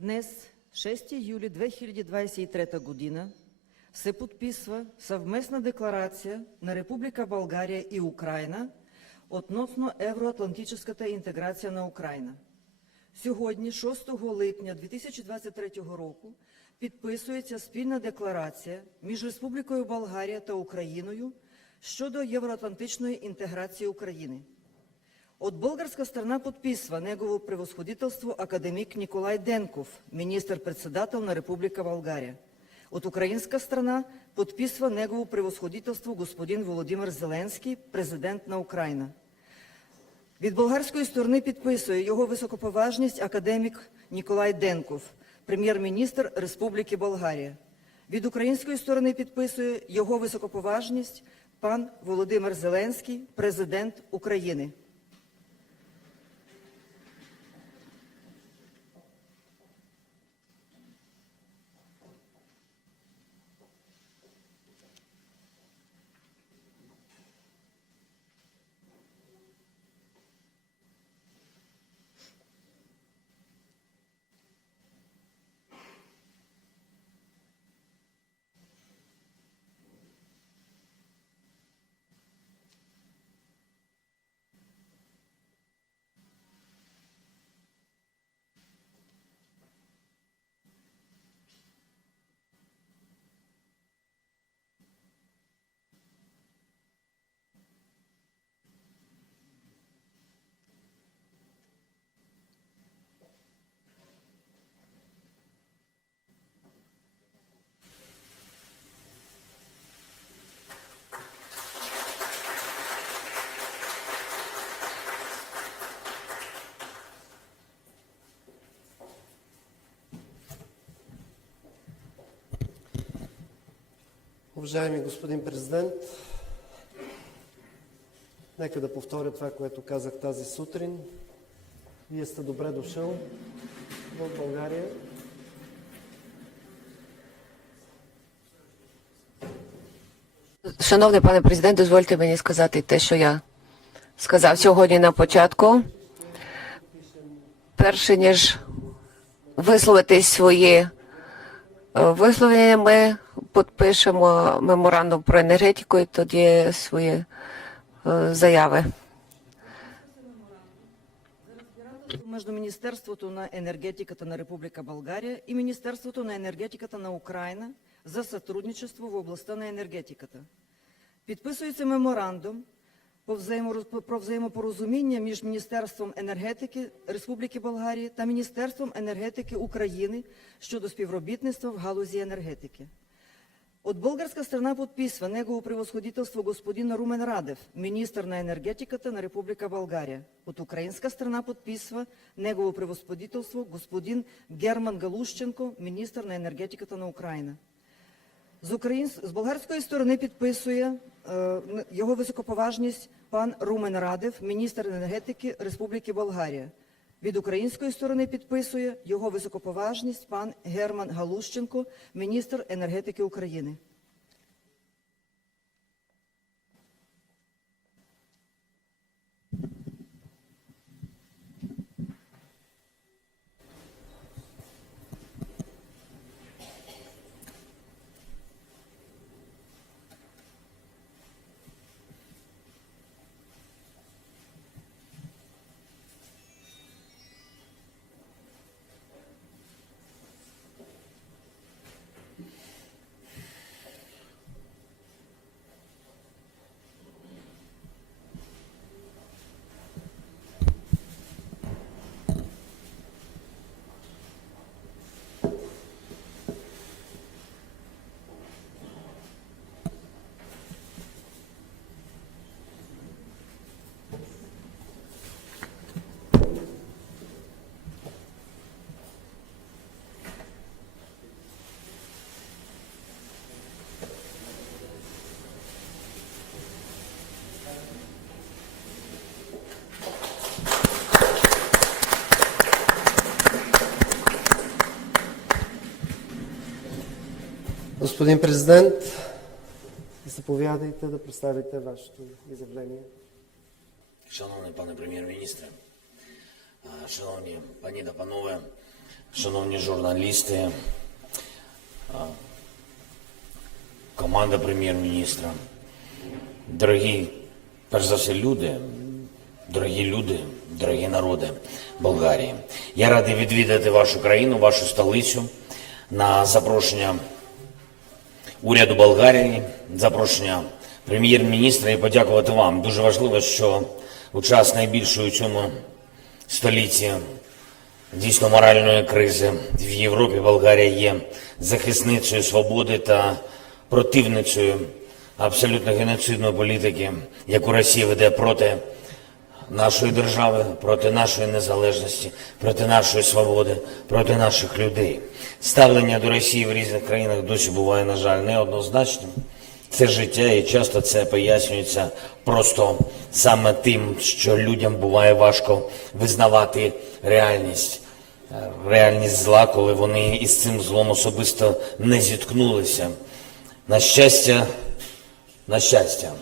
Днес, 6 юли 2023 година, се подписва съвместна декларация на Република България и Украина относно евроатлантическата інтеграція на Україна. Сьогодні, 6 липня 2023 року, підписується спільна декларація між Республікою Болгарія та Україною щодо євроатлантичної інтеграції України. От българска страна подписва негово превосходителство академик Николай Денков, министър-председател на Република България. От украинска страна подписва негово превосходителство господин Володимир Зеленський, президент на Україна. Від болгарської сторони підписує його високоповажність академік Ніколай Денков, прем'єр-міністр Республіки Болгарія. Від української сторони підписує його високоповажність пан Володимир Зеленський, президент України. Уважаеми господин президент, нека да повторя това, което казах тази сутрин. Вие сте добре дошъл в България. Шановний пане президент, дозвольте мені сказати те, що я сказав сьогодні на початку. Перше ніж висловити свої висловлення, ми підпишемо меморандум про енергетику і тоді свої е, заяви. Между Министерството на енергетиката на Република България и Министерството на енергетиката на Украина за сътрудничество в областта на енергетиката. Підписується меморандум про взаємопорозуміння між Міністерством енергетики Республіки Болгарія та Міністерством енергетики України щодо співробітництва в галузі енергетики. От българска страна подписва негово превосходителство господин Румен Радев, министър на енергетиката на Република България. От украинска страна подписва негово превосходителство господин Герман Галущенко, министър на енергетиката на Україна. З, українсь... з болгарської сторони підписує е, його високоповажність пан Румен Радев, міністр енергетики Республіки Болгарія. Від української сторони підписує його високоповажність пан Герман Галущенко, міністр енергетики України. Господин президент, заповядайте да представите вашето изявление. Шановний пане прем'єр-міністре, шановні пані та панове, шановні журналісти, команда прем'єр-міністра, дорогі, перш за все, люди, дорогі люди, дорогі народи Болгарії. Я радий відвідати вашу країну, вашу столицю на запрошення уряду Болгарії, запрошення прем'єр-міністра і подякувати вам. Дуже важливо, що у час найбільшої у цьому столітті дійсно моральної кризи в Європі Болгарія є захисницею свободи та противницею абсолютно геноцидної політики, яку Росія веде проти нашої держави, проти нашої незалежності, проти нашої свободи, проти наших людей. Ставлення до Росії в різних країнах досі буває, на жаль, неоднозначним. Це життя, і часто це пояснюється просто саме тим, що людям буває важко визнавати реальність, Е, реальність зла, коли вони із цим злом особисто не зіткнулися. На щастя, на щастя,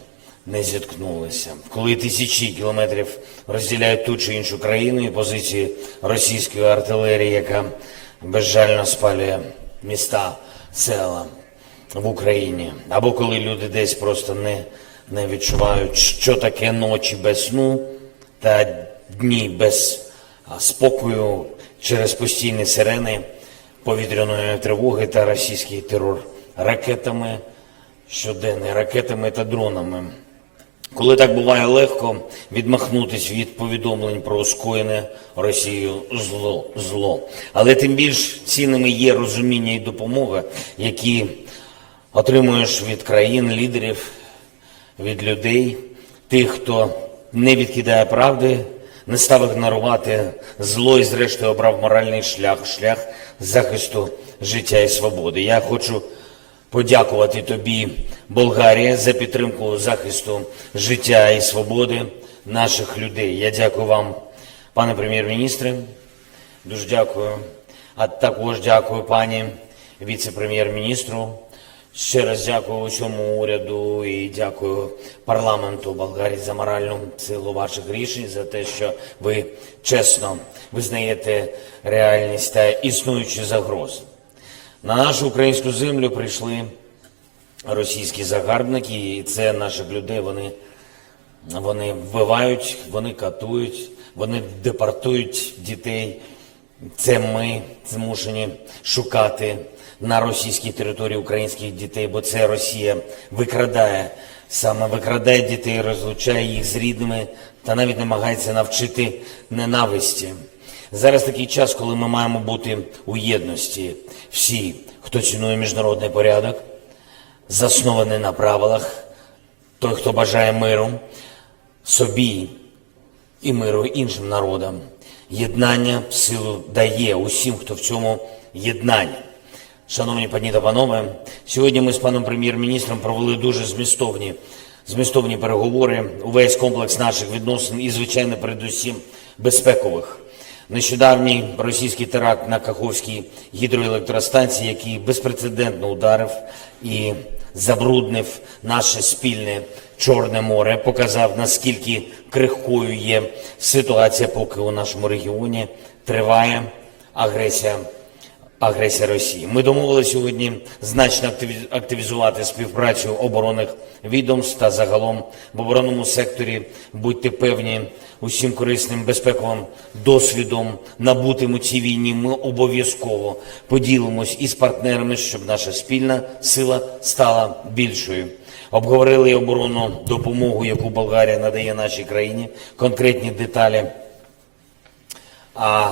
не зіткнулися. Коли тисячі кілометрів розділяють ту чи іншу країну і позиції російської артилерії, яка безжально спалює міста, села в Україні, або коли люди десь просто не, не відчувають, що таке ночі без сну та дні без спокою через постійні сирени повітряної тривоги та російський терор ракетами, щоденний ракетами та дронами. Коли так буває легко відмахнутись від повідомлень про скоєне Росією зло, зло. Але тим більш цінними є розуміння і допомога, які отримуєш від країн, лідерів, від людей, тих, хто не відкидає правди, не став ігнорувати зло і зрештою обрав моральний шлях, шлях захисту життя і свободи. Я хочу подякувати тобі, Болгарія, за підтримку захисту життя і свободи наших людей. Я дякую вам, пане прем'єр-міністре. Дуже дякую. А також дякую пані віце-прем'єр-міністру. Ще раз дякую усьому уряду і дякую парламенту Болгарії за моральну силу ваших рішень, за те, що ви чесно визнаєте реальність та існуючі загрози. На нашу українську землю прийшли російські загарбники, і це наших людей. Вони, вони вбивають, вони катують, вони депортують дітей. Це ми змушені шукати на російській території українських дітей, бо це Росія викрадає, саме викрадає дітей, розлучає їх з рідними та навіть намагається навчити ненависті. Зараз такий час, коли ми маємо бути у єдності. Всі, хто цінує міжнародний порядок, заснований на правилах, той, хто бажає миру собі і миру іншим народам. Єднання силу дає усім, хто в цьому єднанні. Шановні пані та панове, сьогодні ми з паном прем'єр-міністром провели дуже змістовні, змістовні переговори, увесь комплекс наших відносин і, звичайно, передусім безпекових. Нещодавній російський теракт на Каховській гідроелектростанції, який безпрецедентно ударив і забруднив наше спільне Чорне море, показав, наскільки крихкою є ситуація, поки у нашому регіоні триває агресія агресія Росії. Ми домовилися сьогодні значно активізувати співпрацю оборонних відомств та загалом в оборонному секторі. Будьте певні, усім корисним безпековим досвідом набутим у цій війні. Ми обов'язково поділимось із партнерами, щоб наша спільна сила стала більшою. Обговорили оборонну допомогу, яку Болгарія надає нашій країні, конкретні деталі а,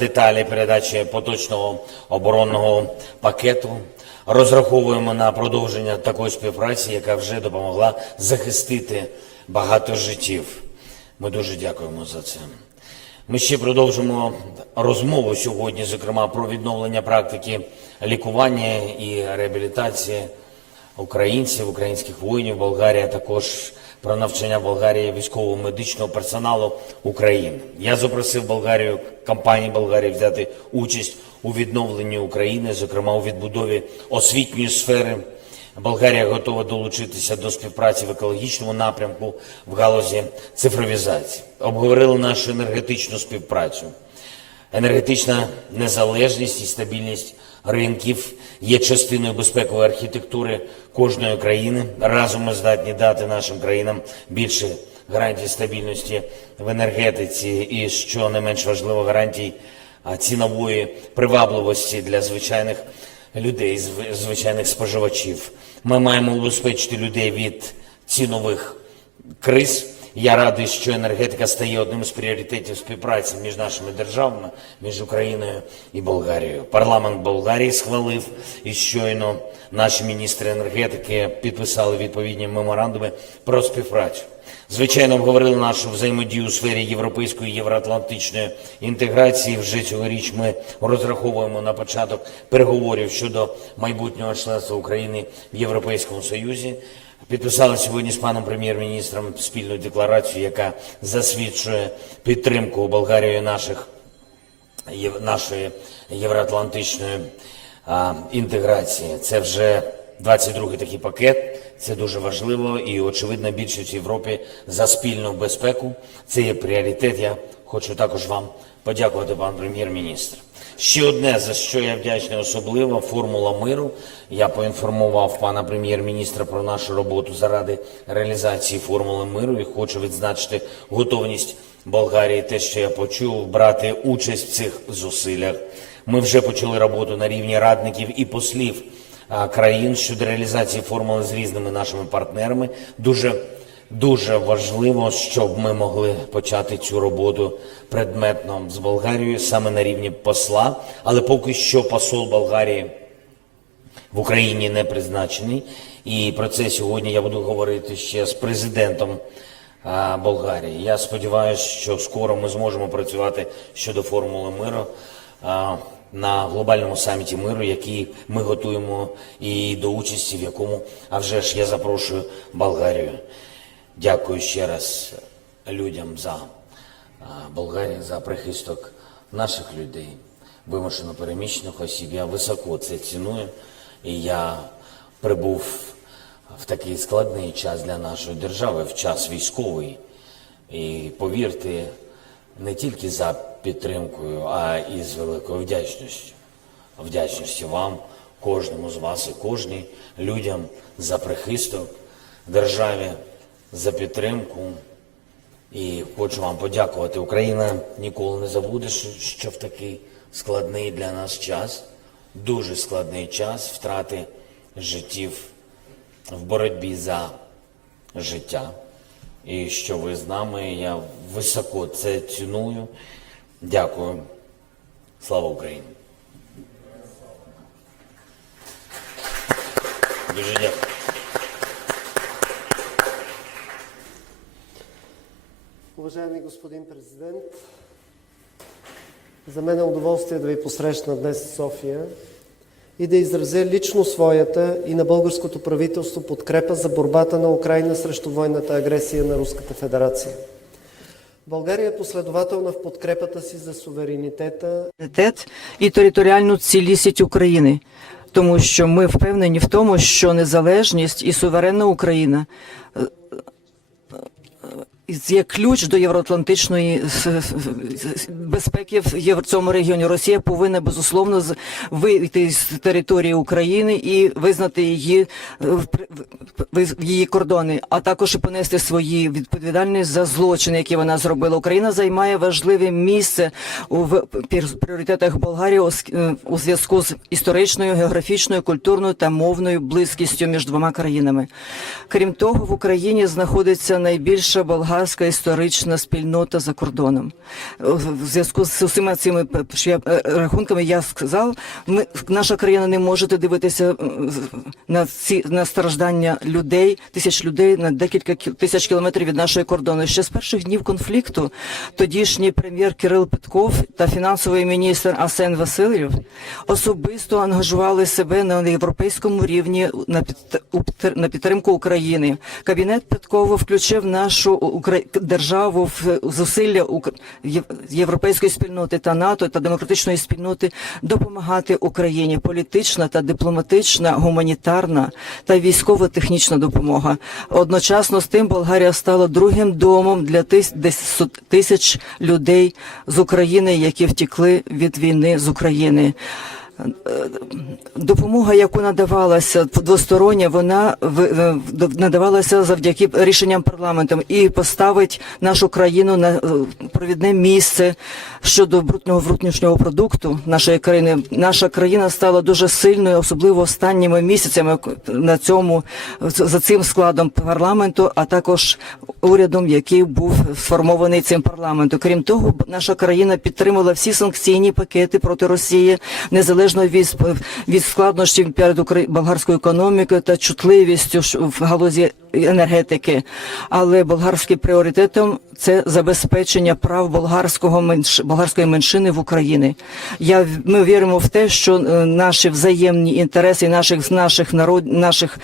деталі передачі поточного оборонного пакету. Розраховуємо на продовження такої співпраці, яка вже допомогла захистити багато життів. Ми дуже дякуємо за це. Ми ще продовжимо розмову сьогодні, зокрема про відновлення практики лікування і реабілітації українців, українських воїнів Болгарія, також про навчання Болгарії військового медичного персоналу України. Я запросив Болгарію, компанії Болгарії взяти участь у відновленні України, зокрема у відбудові освітньої сфери. Болгарія готова долучитися до співпраці в екологічному напрямку в галузі цифровізації. Обговорили нашу енергетичну співпрацю. Енергетична незалежність і стабільність ринків є частиною безпекової архітектури кожної країни. Разом ми здатні дати нашим країнам більше гарантій стабільності в енергетиці і, що не менш важливо, гарантій цінової привабливості для звичайних людей, звичайних споживачів. Ми маємо убезпечити людей від цінових криз. Я радий, що енергетика стає одним з пріоритетів співпраці між нашими державами, між Україною і Болгарією. Парламент Болгарії схвалив і щойно наші міністри енергетики підписали відповідні меморандуми про співпрацю. Звичайно, обговорили нашу взаємодію у сфері європейської євроатлантичної інтеграції. Вже цьогоріч ми розраховуємо на початок переговорів щодо майбутнього членства України в Європейському Союзі. Підписали сьогодні з паном прем'єр-міністром спільну декларацію, яка засвідчує підтримку Болгарією наших нашої євроатлантичної а, інтеграції. Це вже 22-й такий пакет. Це дуже важливо і очевидно більшість в Європі за спільну безпеку. Це є пріоритет. Я хочу також вам подякувати, пан прем'єр-міністр. Ще одне, за що я вдячний особливо, формула миру. Я поінформував пана прем'єр-міністра про нашу роботу заради реалізації формули миру і хочу відзначити готовність Болгарії, те, що я почув, брати участь в цих зусиллях. Ми вже почали роботу на рівні радників і послів країн щодо реалізації формули з різними нашими партнерами. Дуже Дуже важливо, щоб ми могли почати цю роботу предметно з Болгарією саме на рівні посла, але поки що посол Болгарії в Україні не призначений. І про це сьогодні я буду говорити ще з президентом Болгарії. Я сподіваюся, що скоро ми зможемо працювати щодо формули миру на глобальному саміті миру, який ми готуємо і до участі, в якому, а вже ж я запрошую Болгарію. Дякую ще раз людям за Болгарію, за прихисток наших людей, вимушено переміщених осіб. Я високо це ціную, і я прибув в такий складний час для нашої держави, в час військовий. І повірте, не тільки за підтримкою, а і з великою вдячністю. Вдячності вам, кожному з вас і кожній людям за прихисток державі, за підтримку. І хочу вам подякувати. Україна ніколи не забуде, що, в такий складний для нас час, дуже складний час втрати життів в боротьбі за життя. І що ви з нами, я високо це ціную. Дякую. Слава Україні. Дуже дякую. Уважаеми господин президент, за мен е удоволствие да ви посрещна днес в София и да изразя лично своята и на българското правителство подкрепа за борбата на Украина срещу военната агресия на Руската федерация. България е последователна в подкрепата си за суверенитета суверенітет і територіальну цілісність України, тому що ми впевнені в тому, що незалежність і суверенна Україна е, є ключ до євроатлантичної с- безпеки в цьому регіоні. Росія повинна безусловно вийти з території України і визнати її е, її кордони, а також і понести свої відповідальність за злочини, які вона зробила. Україна займає важливе місце у пріоритетах Болгарії е, у зв'язку з історичною, географічною, культурною та мовною близькістю між двома країнами. Крім того, в Україні знаходиться найбільша болгарська історична спільнота за кордоном. В зв'язку з усіма цими е, рахунками я сказав, ми наша країна не може дивитися на ці на страждання людей, тисяч людей на декілька кі- тисяч кілометрів від нашої кордону. Ще з перших днів конфлікту тодішній прем'єр Кирил Петков та фінансовий міністр Асен Васильєв особисто ангажували себе на європейському рівні на під- на підтримку України. Кабінет Петкова включив нашу Укра- державу в зусилля європейської спільноти та НАТО та демократичної спільноти допомагати Україні політична та дипломатична, гуманітарна та військово-технічна допомога. Одночасно з тим Болгарія стала другим домом для тис- десь тисяч людей з України, які втекли від війни з України. Допомога, яку надавалася двостороння, вона надавалася завдяки рішенням парламенту і поставить нашу країну на е, провідне місце щодо брутного внутрішнього продукту нашої країни. Наша країна стала дуже сильною, особливо останніми місяцями на цьому за цим складом парламенту, а також урядом, який був сформований цим парламентом. Крім того, наша країна підтримала всі санкційні пакети проти Росії, незалежно від, сп- від складнощів перед болгарською економікою та чутливістю в галузі енергетики. Але болгарським пріоритетом це забезпечення прав болгарського менш... болгарської меншини в Україні. Я ми віримо в те, що е, наші взаємні інтереси наших наших народ наших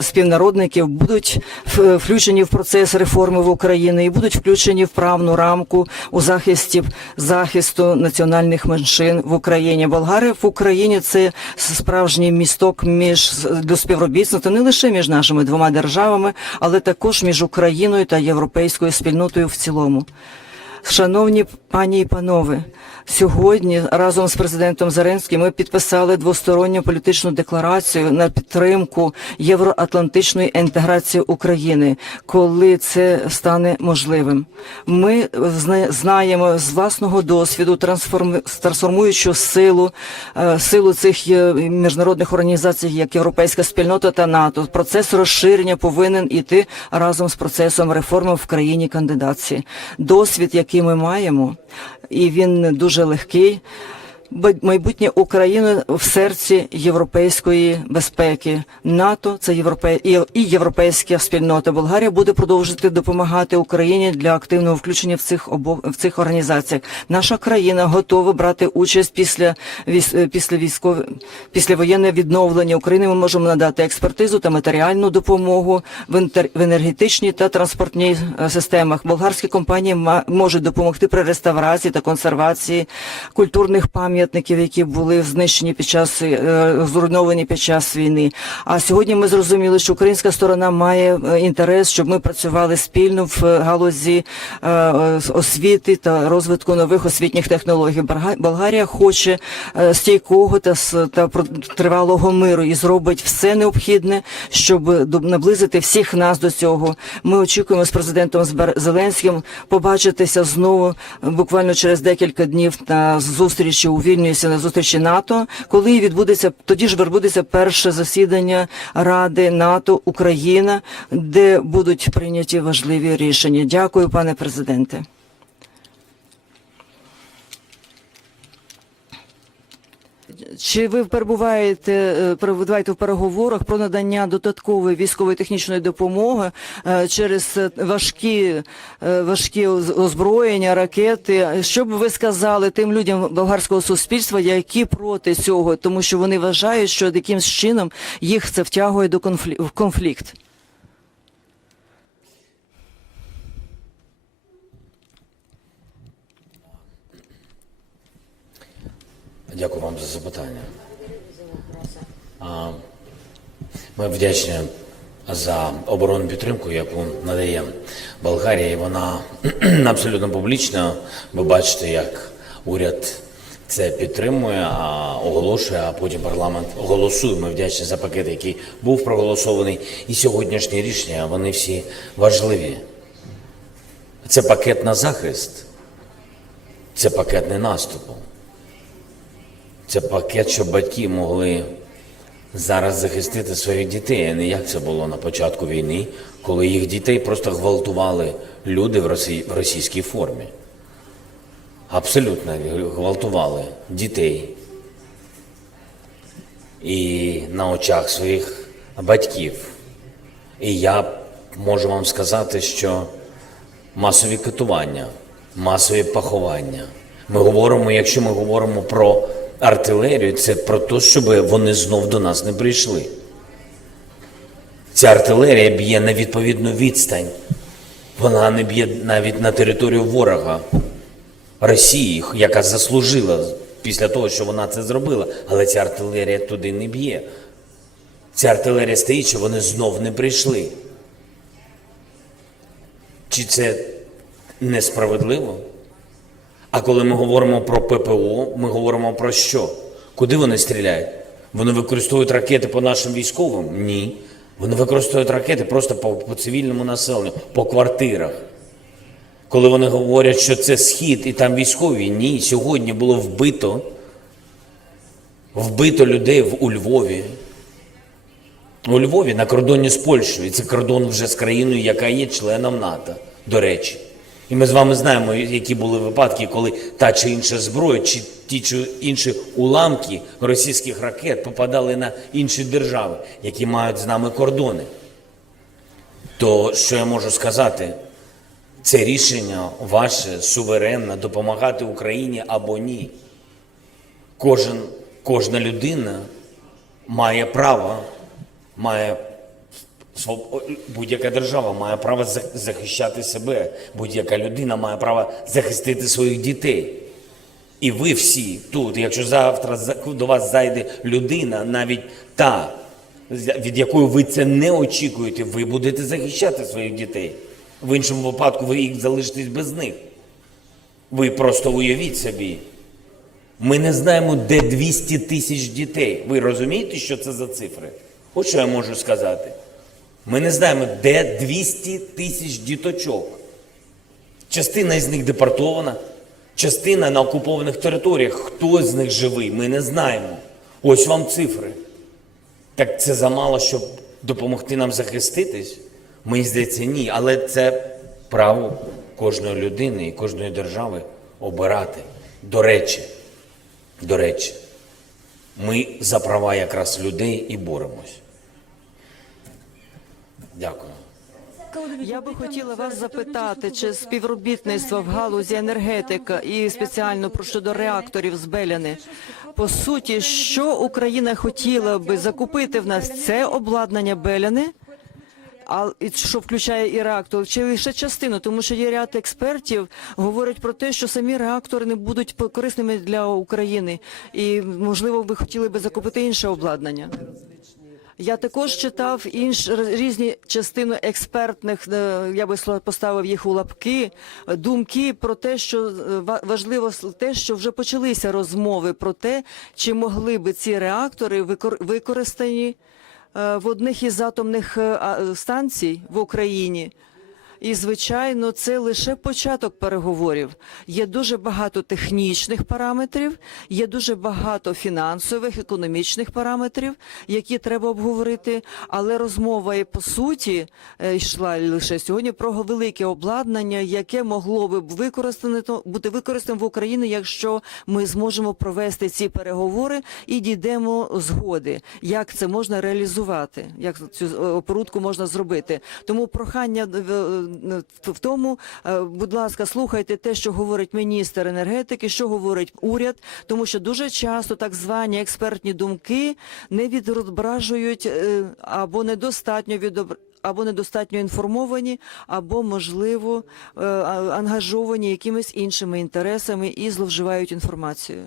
співнародників будуть включені в процес реформи в Україні і будуть включені в правну рамку у захисті захисту національних меншин в Україні. Болгари в Україні це справжній місток між до співробітництва не лише між нашими двома державами, але також між Україною та європейською спільнотою в цілому. Шановні пані і панове, сьогодні разом з президентом Зеленським ми підписали двосторонню політичну декларацію на підтримку євроатлантичної інтеграції України, коли це стане можливим. Ми знаємо з власного досвіду трансформ- трансформуючу силу, е, силу цих е, міжнародних організацій, як Європейська спільнота та НАТО. Процес розширення повинен іти разом з процесом реформи в країні кандидатці. Досвід, який ми маємо, і він дуже легкий. Майбутнє України в серці європейської безпеки. НАТО це європей і європейська спільнота. Болгарія буде продовжувати допомагати Україні для активного включення в цих обох в цих організаціях. Наша країна готова брати участь після е, після військове після воєнне відновлення України. Ми можемо надати експертизу та матеріальну допомогу в інтер, в енергетичній та транспортній е, системах. Болгарські компанії ма- можуть допомогти при реставрації та консервації культурних пам'ятників, які були знищені під час е, зруйновані під час війни. А сьогодні ми зрозуміли, що українська сторона має е, інтерес, щоб ми працювали спільно в галузі е, освіти та розвитку нових освітніх технологій. Болгарія хоче стійкого та та тривалого миру і зробить все необхідне, щоб наблизити всіх нас до цього. Ми очікуємо з президентом Зеленським побачитися знову буквально через декілька днів на зустрічі у Вільнюсі, на зустрічі НАТО, коли відбудеться тоді ж відбудеться перше засідання Ради НАТО Україна, де будуть прийняті важливі рішення. Дякую, пане президенте. Чи ви перебуваєте е, перебуваєте в переговорах про надання додаткової військової технічної допомоги е, через важкі е, важкі оз- озброєння, ракети? Що б ви сказали тим людям болгарського суспільства, які проти цього, тому що вони вважають, що якимсь чином їх це втягує до конфлікт? Дякую вам за запитання. Ми вдячні за оборонну підтримку, яку надає Болгарія. І Вона абсолютно публічна. Ви бачите, як уряд це підтримує, оголошує, а потім парламент голосує. Ми вдячні за пакет, який був проголосований. І сьогоднішні рішення вони всі важливі. Це пакет на захист, це пакет не наступу. Це пакет, щоб батьки могли зараз захистити своїх дітей, а не як це було на початку війни, коли їх дітей просто гвалтували люди в, росі... в російській формі. Абсолютно гвалтували дітей. І на очах своїх батьків. І я можу вам сказати, що масові катування, масові поховання. Ми говоримо, якщо ми говоримо про артилерію, це про те, щоб вони знов до нас не прийшли. Ця артилерія б'є на відповідну відстань. Вона не б'є навіть на територію ворога Росії, яка заслужила після того, що вона це зробила. Але ця артилерія туди не б'є. Ця артилерія стоїть, що вони знов не прийшли. Чи це несправедливо? А коли ми говоримо про ППО, ми говоримо про що? Куди вони стріляють? Вони використовують ракети по нашим військовим? Ні. Вони використовують ракети просто по, по цивільному населенню, по квартирах. Коли вони говорять, що це схід і там військові, ні. Сьогодні було вбито, вбито людей в, у Львові. У Львові на кордоні з Польщею. І це кордон вже з країною, яка є членом НАТО, до речі. І ми з вами знаємо, які були випадки, коли та чи інша зброя, чи ті чи інші уламки російських ракет попадали на інші держави, які мають з нами кордони. То що я можу сказати? Це рішення ваше суверенне допомагати Україні або ні. Кожен, кожна людина має право, має своб- будь-яка держава має право захищати себе, будь-яка людина має право захистити своїх дітей. І ви всі тут, якщо завтра до вас зайде людина, навіть та, від якої ви це не очікуєте, ви будете захищати своїх дітей. В іншому випадку ви їх залишитесь без них. Ви просто уявіть собі. Ми не знаємо, де 200 тисяч дітей. Ви розумієте, що це за цифри? От що я можу сказати. Ми не знаємо, де 200 тисяч діточок. Частина із них депортована, частина на окупованих територіях. Хто з них живий, ми не знаємо. Ось вам цифри. Так це замало, щоб допомогти нам захиститись? Мені здається, ні. Але це право кожної людини і кожної держави обирати. До речі, до речі, ми за права якраз людей і боремось. Дякую. Я би хотіла вас запитати, чи співробітництво в галузі енергетика і спеціально про щодо реакторів з Беляни. По суті, що Україна хотіла би закупити в нас це обладнання Беляни, а що включає і реактор, чи лише частину, тому що є ряд експертів говорять про те, що самі реактори не будуть корисними для України, і можливо, ви хотіли би закупити інше обладнання. Я також читав інш різні частини експертних. е, Я би поставив їх у лапки. Думки про те, що е, важливо те, що вже почалися розмови про те, чи могли би ці реактори викор- використані е, в одних із атомних станцій в Україні. І, звичайно, це лише початок переговорів. Є дуже багато технічних параметрів, є дуже багато фінансових, економічних параметрів, які треба обговорити. Але розмова і по суті е, йшла лише сьогодні про велике обладнання, яке могло би використане бути використане в Україні, якщо ми зможемо провести ці переговори і дійдемо згоди, як це можна реалізувати, як цю е, опорудку можна зробити. Тому прохання е, в тому, е, будь ласка, слухайте те, що говорить міністр енергетики, що говорить уряд, тому що дуже часто так звані експертні думки не відображують е, або недостатньо відобр... Або недостатньо інформовані, або можливо е, ангажовані якимись іншими інтересами і зловживають інформацією.